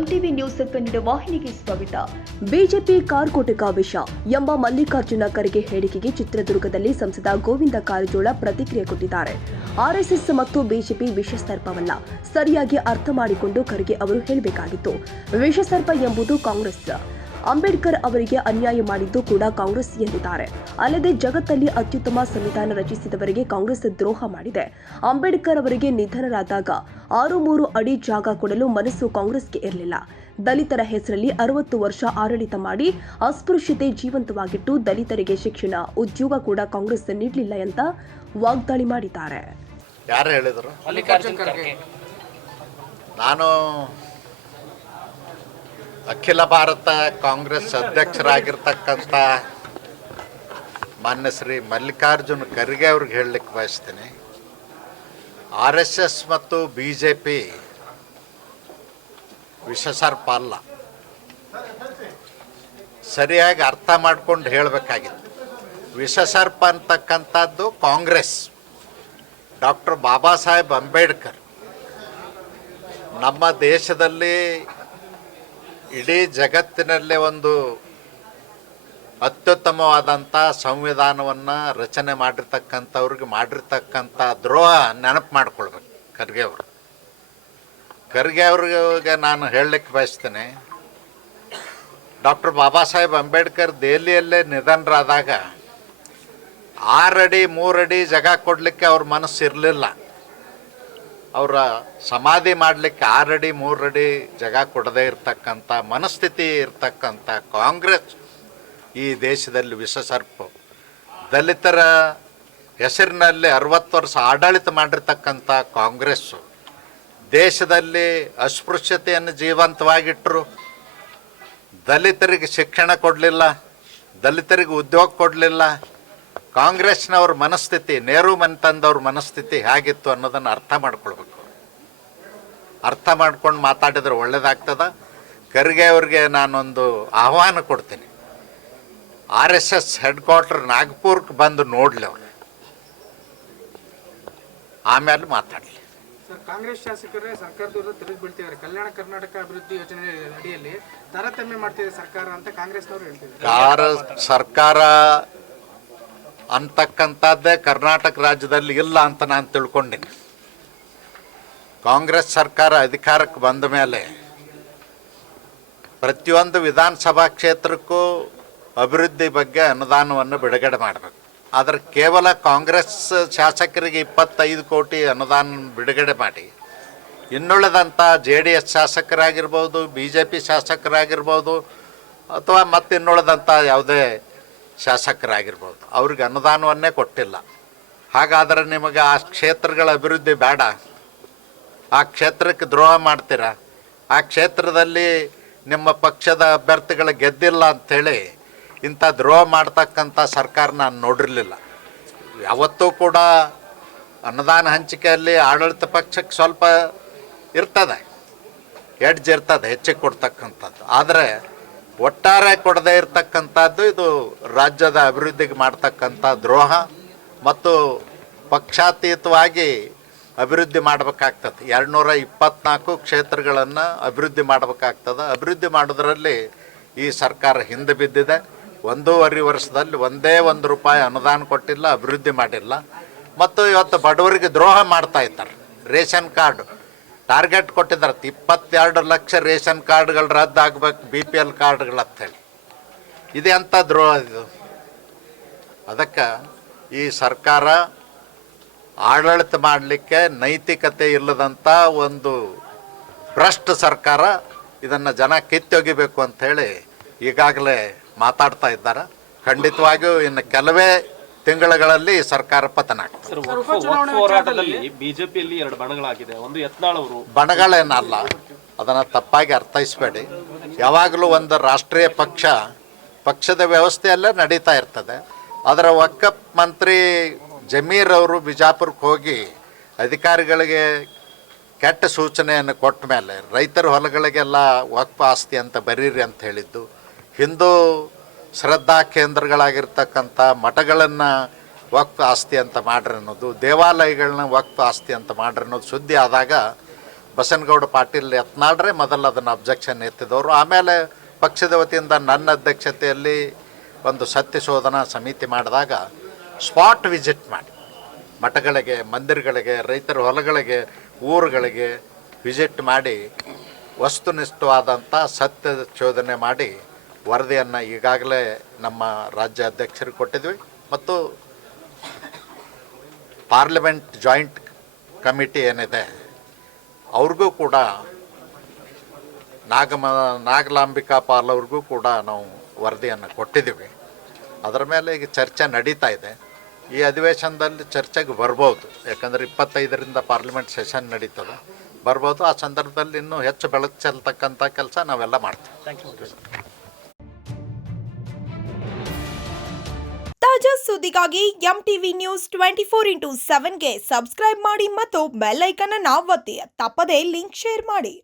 MTV news Kannada ವಾಹಿನಿಗೆ ಸ್ವಾಗತ. BJP Karkotaka ವಿಷ ಎಂಬ ಮಲ್ಲಿಕಾರ್ಜುನ ಖರ್ಗೆ ಹೇಳಿಕೆಗೆ ಚಿತ್ರದುರ್ಗದಲ್ಲಿ ಸಂಸದ ಗೋವಿಂದ ಕಾರಜೋಳ ಪ್ರತಿಕ್ರಿಯೆ ಕೊಟ್ಟಿದ್ದಾರೆ. ಆರ್ಎಸ್ಎಸ್ ಮತ್ತು ಬಿಜೆಪಿ ವಿಷಸರ್ಪವಲ್ಲ, ಸರಿಯಾಗಿ ಅರ್ಥ ಮಾಡಿಕೊಂಡು ಖರ್ಗೆ ಅವರು ಹೇಳಬೇಕಾಗಿತ್ತು. ವಿಷಸರ್ಪ ಎಂಬುದು ಕಾಂಗ್ರೆಸ್. ಅಂಬೇಡ್ಕರ್ ಅವರಿಗೆ ಅನ್ಯಾಯ ಮಾಡಿದ್ದು ಕೂಡ ಕಾಂಗ್ರೆಸ್ ಎಂದಿದ್ದಾರೆ. ಅಲ್ಲದೆ ಜಗತ್ತಲ್ಲಿ ಅತ್ಯುತ್ತಮ ಸಂವಿಧಾನ ರಚಿಸಿದವರಿಗೆ ಕಾಂಗ್ರೆಸ್ ದ್ರೋಹ ಮಾಡಿದೆ. ಅಂಬೇಡ್ಕರ್ ಅವರಿಗೆ ನಿಧನರಾದಾಗ 6-3 ಅಡಿ ಜಾಗ ಕೊಡಲು ಮನಸ್ಸು ಕಾಂಗ್ರೆಸ್ಗೆ ಇರಲಿಲ್ಲ. ದಲಿತರ ಹೆಸರಲ್ಲಿ 60 ವರ್ಷ ಆಡಳಿತ ಮಾಡಿ ಅಸ್ಪೃಶ್ಯತೆ ಜೀವಂತವಾಗಿಟ್ಟು ದಲಿತರಿಗೆ ಶಿಕ್ಷಣ, ಉದ್ಯೋಗ ಕೂಡ ಕಾಂಗ್ರೆಸ್ ನೀಡಲಿಲ್ಲ ಅಂತ ವಾಗ್ದಾಳಿ ಮಾಡಿದ್ದಾರೆ. ಯಾರು ಹೇಳಿದ್ರು? ನಾನು ಅಖಿಲ ಭಾರತ ಕಾಂಗ್ರೆಸ್ ಅಧ್ಯಕ್ಷರಾಗಿರ್ತಕ್ಕಂಥ ಮಾನ್ಯ ಶ್ರೀ ಮಲ್ಲಿಕಾರ್ಜುನ ಖರ್ಗೆ ಅವ್ರಿಗೆ ಹೇಳಲಿಕ್ಕೆ ಬಯಸ್ತೀನಿ, RSS ಮತ್ತು BJP ವಿಷಸರ್ಪ ಅಲ್ಲ. ಸರಿಯಾಗಿ ಅರ್ಥ ಮಾಡ್ಕೊಂಡು ಹೇಳಬೇಕಾಗಿತ್ತು. ವಿಷಸರ್ಪ ಅಂತಕ್ಕಂಥದ್ದು ಕಾಂಗ್ರೆಸ್. ಡಾಕ್ಟರ್ ಬಾಬಾ ಸಾಹೇಬ್ ಅಂಬೇಡ್ಕರ್ ನಮ್ಮ ದೇಶದಲ್ಲಿ ಇಡೀ ಜಗತ್ತಿನಲ್ಲೇ ಒಂದು ಅತ್ಯುತ್ತಮವಾದಂಥ ಸಂವಿಧಾನವನ್ನು ರಚನೆ ಮಾಡಿರ್ತಕ್ಕಂಥವ್ರಿಗೆ ಮಾಡಿರ್ತಕ್ಕಂಥ ದ್ರೋಹ ನೆನಪು ಮಾಡ್ಕೊಳ್ಬೇಕು. ಖರ್ಗೆ ಅವ್ರಿಗೆ ನಾನು ಹೇಳಲಿಕ್ಕೆ ಬಯಸ್ತೇನೆ, ಡಾಕ್ಟರ್ ಬಾಬಾ ಸಾಹೇಬ್ ಅಂಬೇಡ್ಕರ್ ದೆಹಲಿಯಲ್ಲೇ ನಿಧನರಾದಾಗ 6 ಅಡಿ 3 ಅಡಿ ಜಾಗ ಕೊಡಲಿಕ್ಕೆ ಅವ್ರ ಮನಸ್ಸು ಇರಲಿಲ್ಲ. ಅವರ ಸಮಾಧಿ ಮಾಡಲಿಕ್ಕೆ 6 ಅಡಿ 3 ಅಡಿ ಜಾಗ ಕೊಡದೇ ಇರತಕ್ಕಂಥ ಮನಸ್ಥಿತಿ ಇರ್ತಕ್ಕಂಥ ಕಾಂಗ್ರೆಸ್ ಈ ದೇಶದಲ್ಲಿ ವಿಷಸರ್ಪ. ದಲಿತರ ಹೆಸರಿನಲ್ಲಿ 60 ವರ್ಷ ಆಡಳಿತ ಮಾಡಿರ್ತಕ್ಕಂಥ ಕಾಂಗ್ರೆಸ್ಸು ದೇಶದಲ್ಲಿ ಅಸ್ಪೃಶ್ಯತೆಯನ್ನು ಜೀವಂತವಾಗಿಟ್ಟರು. ದಲಿತರಿಗೆ ಶಿಕ್ಷಣ ಕೊಡಲಿಲ್ಲ, ದಲಿತರಿಗೆ ಉದ್ಯೋಗ ಕೊಡಲಿಲ್ಲ. ಕಾಂಗ್ರೆಸ್ನವ್ರ ಮನಸ್ಥಿತಿ, ನೆಹರು ಮನೆತಂದವ್ರ ಮನಸ್ಥಿತಿ ಹೇಗಿತ್ತು ಅನ್ನೋದನ್ನು ಅರ್ಥ ಮಾಡ್ಕೊಳ್ಬೇಕು. ಅರ್ಥ ಮಾಡ್ಕೊಂಡು ಮಾತಾಡಿದ್ರೆ ಒಳ್ಳೇದಾಗ್ತದ. ಖರ್ಗೆ ಅವ್ರಿಗೆ ನಾನೊಂದು ಆಹ್ವಾನ ಕೊಡ್ತೀನಿ, RSS ಹೆಡ್ ಕ್ವಾರ್ಟರ್ ನಾಗ್ಪುರ್ಗೆ ಬಂದು ನೋಡಲಿ ಅವರು, ಆಮೇಲೆ ಮಾತಾಡಲಿ. ಸರ್, ಕಾಂಗ್ರೆಸ್ ಶಾಸಕರೇ ಸರ್ಕಾರದವರು ತಿರುಗಿ ಬೀಳ್ತಿದ್ದಾರೆ. ಕಲ್ಯಾಣ ಕರ್ನಾಟಕ ಅಭಿವೃದ್ಧಿ ಯೋಜನೆ ಅಡಿಯಲ್ಲಿ ತಾರತಮ್ಯ ಮಾಡ್ತಿದೆ ಸರ್ಕಾರ ಅಂತ ಕಾಂಗ್ರೆಸ್ನವರು ಹೇಳ್ತಿದ್ದಾರೆ. ಸರ್ಕಾರ ಅಂತಕ್ಕಂಥದ್ದೇ ಕರ್ನಾಟಕ ರಾಜ್ಯದಲ್ಲಿ ಇಲ್ಲ ಅಂತ ನಾನು ತಿಳ್ಕೊಂಡಿನಿ. ಕಾಂಗ್ರೆಸ್ ಸರ್ಕಾರ ಅಧಿಕಾರಕ್ಕೆ ಬಂದ ಮೇಲೆ ಪ್ರತಿಯೊಂದು ವಿಧಾನಸಭಾ ಕ್ಷೇತ್ರಕ್ಕೂ ಅಭಿವೃದ್ಧಿ ಬಗ್ಗೆ ಅನುದಾನವನ್ನು ಬಿಡುಗಡೆ ಮಾಡಬೇಕು. ಆದರೆ ಕೇವಲ ಕಾಂಗ್ರೆಸ್ ಶಾಸಕರಿಗೆ 25 ಕೋಟಿ ಅನುದಾನ ಬಿಡುಗಡೆ ಮಾಡಿ ಇನ್ನುಳಿದಂಥ JDS ಶಾಸಕರಾಗಿರ್ಬೋದು, BJP ಶಾಸಕರಾಗಿರ್ಬೋದು, ಅಥವಾ ಮತ್ತು ಇನ್ನುಳಿದಂಥ ಯಾವುದೇ ಶಾಸಕರಾಗಿರ್ಬೋದು, ಅವ್ರಿಗೆ ಅನುದಾನವನ್ನೇ ಕೊಟ್ಟಿಲ್ಲ. ಹಾಗಾದರೆ ನಿಮಗೆ ಆ ಕ್ಷೇತ್ರಗಳ ಅಭಿವೃದ್ಧಿ ಬೇಡ, ಆ ಕ್ಷೇತ್ರಕ್ಕೆ ದ್ರೋಹ ಮಾಡ್ತೀರಾ, ಆ ಕ್ಷೇತ್ರದಲ್ಲಿ ನಿಮ್ಮ ಪಕ್ಷದ ಅಭ್ಯರ್ಥಿಗಳು ಗೆದ್ದಿಲ್ಲ ಅಂಥೇಳಿ ಇಂಥ ದ್ರೋಹ ಮಾಡ್ತಕ್ಕಂಥ ಸರ್ಕಾರ ನಾನು ನೋಡಿರಲಿಲ್ಲ. ಯಾವತ್ತೂ ಕೂಡ ಅನುದಾನ ಹಂಚಿಕೆಯಲ್ಲಿ ಆಡಳಿತ ಪಕ್ಷಕ್ಕೆ ಸ್ವಲ್ಪ ಇರ್ತದೆ, ಎಡ್ಜ್ ಇರ್ತದೆ ಹೆಚ್ಚಿಗೆ ಕೊಡ್ತಕ್ಕಂಥದ್ದು. ಆದರೆ ಒಟ್ಟಾರೆ ಕೊಡದೇ ಇರತಕ್ಕಂಥದ್ದು ಇದು ರಾಜ್ಯದ ಅಭಿವೃದ್ಧಿಗೆ ಮಾಡ್ತಕ್ಕಂಥ ದ್ರೋಹ. ಮತ್ತು ಪಕ್ಷಾತೀತವಾಗಿ ಅಭಿವೃದ್ಧಿ ಮಾಡಬೇಕಾಗ್ತದೆ. 224 ಕ್ಷೇತ್ರಗಳನ್ನು ಅಭಿವೃದ್ಧಿ ಮಾಡಬೇಕಾಗ್ತದೆ. ಅಭಿವೃದ್ಧಿ ಮಾಡೋದ್ರಲ್ಲಿ ಈ ಸರ್ಕಾರ ಹಿಂದೆ ಬಿದ್ದಿದೆ. 1.5 ವರ್ಷದಲ್ಲಿ ಒಂದೇ ₹1 ಅನುದಾನ ಕೊಟ್ಟಿಲ್ಲ, ಅಭಿವೃದ್ಧಿ ಮಾಡಿಲ್ಲ. ಮತ್ತು ಇವತ್ತು ಬಡವರಿಗೆ ದ್ರೋಹ ಮಾಡ್ತಾ ಇದ್ದಾರೆ. ರೇಷನ್ ಕಾರ್ಡ್ ಟಾರ್ಗೆಟ್ ಕೊಟ್ಟಿದ್ದಾರೆ, 22 ಲಕ್ಷ ರೇಷನ್ ಕಾರ್ಡ್ಗಳು ರದ್ದಾಗಬೇಕು, BPL ಕಾರ್ಡ್ಗಳಂತೇಳಿ. ಇದೆ ಅಂಥ ದ್ರೋಹ ಇದು. ಅದಕ್ಕೆ ಈ ಸರ್ಕಾರ ಆಡಳಿತ ಮಾಡಲಿಕ್ಕೆ ನೈತಿಕತೆ ಇಲ್ಲದಂಥ ಒಂದು ಭ್ರಷ್ಟ ಸರ್ಕಾರ. ಇದನ್ನು ಜನ ಕಿತ್ತೊಗಿಬೇಕು ಅಂಥೇಳಿ ಈಗಾಗಲೇ ಮಾತಾಡ್ತಾ ಇದ್ದಾರೆ. ಖಂಡಿತವಾಗಿಯೂ ಇನ್ನು ಕೆಲವೇ ತಿಂಗಳುಗಳಲ್ಲಿ ಸರ್ಕಾರ ಪತನ ಆಗ್ತದೆ. ಹೋರಾಟದಲ್ಲಿ ಬಿಜೆಪಿಯಲ್ಲಿ 2 ಬಣಗಳಾಗಿದೆ. ಒಂದು ಯತ್ನಾಳ್ ಅವರು. ಬಣಗಳೇನಲ್ಲ, ಅದನ್ನು ತಪ್ಪಾಗಿ ಅರ್ಥೈಸಬೇಡಿ. ಯಾವಾಗಲೂ ಒಂದು ರಾಷ್ಟ್ರೀಯ ಪಕ್ಷದ ವ್ಯವಸ್ಥೆಯಲ್ಲೇ ನಡೀತಾ ಇರ್ತದೆ. ಅದರ ವಕ್ಫ್ ಮಂತ್ರಿ ಜಮೀರ್ ಅವರು ಬಿಜಾಪುರಕ್ಕೆ ಹೋಗಿ ಅಧಿಕಾರಿಗಳಿಗೆ ಕೆಟ್ಟ ಸೂಚನೆಯನ್ನು ಕೊಟ್ಟ ಮೇಲೆ ರೈತರ ಹೊಲಗಳಿಗೆಲ್ಲ ವಕ್ಫ್ ಆಸ್ತಿ ಅಂತ ಬರೀರಿ ಅಂತ ಹೇಳಿದ್ದು, ಹಿಂದೂ ಶ್ರದ್ಧಾ ಕೇಂದ್ರಗಳಾಗಿರ್ತಕ್ಕಂಥ ಮಠಗಳನ್ನು ವಕ್ಫ್ ಆಸ್ತಿ ಅಂತ ಮಾಡ್ರಿ ಅನ್ನೋದು, ದೇವಾಲಯಗಳನ್ನ ವಕ್ಫ್ ಆಸ್ತಿ ಅಂತ ಮಾಡ್ರಿ ಅನ್ನೋದು ಸುದ್ದಿ ಆದಾಗ ಬಸನಗೌಡ ಪಾಟೀಲ್ ಯತ್ನಾಳ್ರೆ ಮೊದಲು ಅದನ್ನು ಅಬ್ಜೆಕ್ಷನ್ ಎತ್ತಿದವರು. ಆಮೇಲೆ ಪಕ್ಷದ ವತಿಯಿಂದ ನನ್ನ ಅಧ್ಯಕ್ಷತೆಯಲ್ಲಿ ಒಂದು ಸತ್ಯ ಶೋಧನಾ ಸಮಿತಿ ಮಾಡಿದಾಗ ಸ್ಪಾಟ್ ವಿಸಿಟ್ ಮಾಡಿ ಮಠಗಳಿಗೆ, ಮಂದಿರಗಳಿಗೆ, ರೈತರ ಹೊಲಗಳಿಗೆ, ಊರುಗಳಿಗೆ ವಿಸಿಟ್ ಮಾಡಿ ವಸ್ತುನಿಷ್ಠವಾದಂಥ ಸತ್ಯ ಶೋಧನೆ ಮಾಡಿ ವರದಿಯನ್ನು ಈಗಾಗಲೇ ನಮ್ಮ ರಾಜ್ಯ ಅಧ್ಯಕ್ಷರಿಗೆ ಕೊಟ್ಟಿದ್ವಿ ಮತ್ತು ಪಾರ್ಲಿಮೆಂಟ್ ಜಾಯಿಂಟ್ ಕಮಿಟಿ ಏನಿದೆ ಅವ್ರಿಗೂ ಕೂಡ ನಾಗಲಾಂಬಿಕಾ ಪಾಲ್ ಅವ್ರಿಗೂ ಕೂಡ ನಾವು ವರದಿಯನ್ನು ಕೊಟ್ಟಿದ್ದೀವಿ. ಅದರ ಮೇಲೆ ಈಗ ಚರ್ಚೆ ನಡೀತಾ ಇದೆ. ಈ ಅಧಿವೇಶನದಲ್ಲಿ ಚರ್ಚೆಗೆ ಬರ್ಬೋದು, ಯಾಕಂದರೆ 25ರಿಂದ ಪಾರ್ಲಿಮೆಂಟ್ ಸೆಷನ್ ನಡೀತದೆ, ಬರ್ಬೋದು. ಆ ಸಂದರ್ಭದಲ್ಲಿ ಇನ್ನೂ ಹೆಚ್ಚು ಬೆಳಕು ಚೆಲ್ತಕ್ಕಂಥ ಕೆಲಸ ನಾವೆಲ್ಲ ಮಾಡ್ತೀವಿ. ತಾಜಾ ಸುದ್ದಿಗಾಗಿ MTV ನ್ಯೂಸ್ 24/7ಗೆ ಸಬ್ಸ್ಕ್ರೈಬ್ ಮಾಡಿ ಮತ್ತು ಬೆಲ್ ಐಕಾನ್ ಅನ್ನು ಒತ್ತಿ. ತಪ್ಪದೇ ಲಿಂಕ್ ಶೇರ್ ಮಾಡಿ.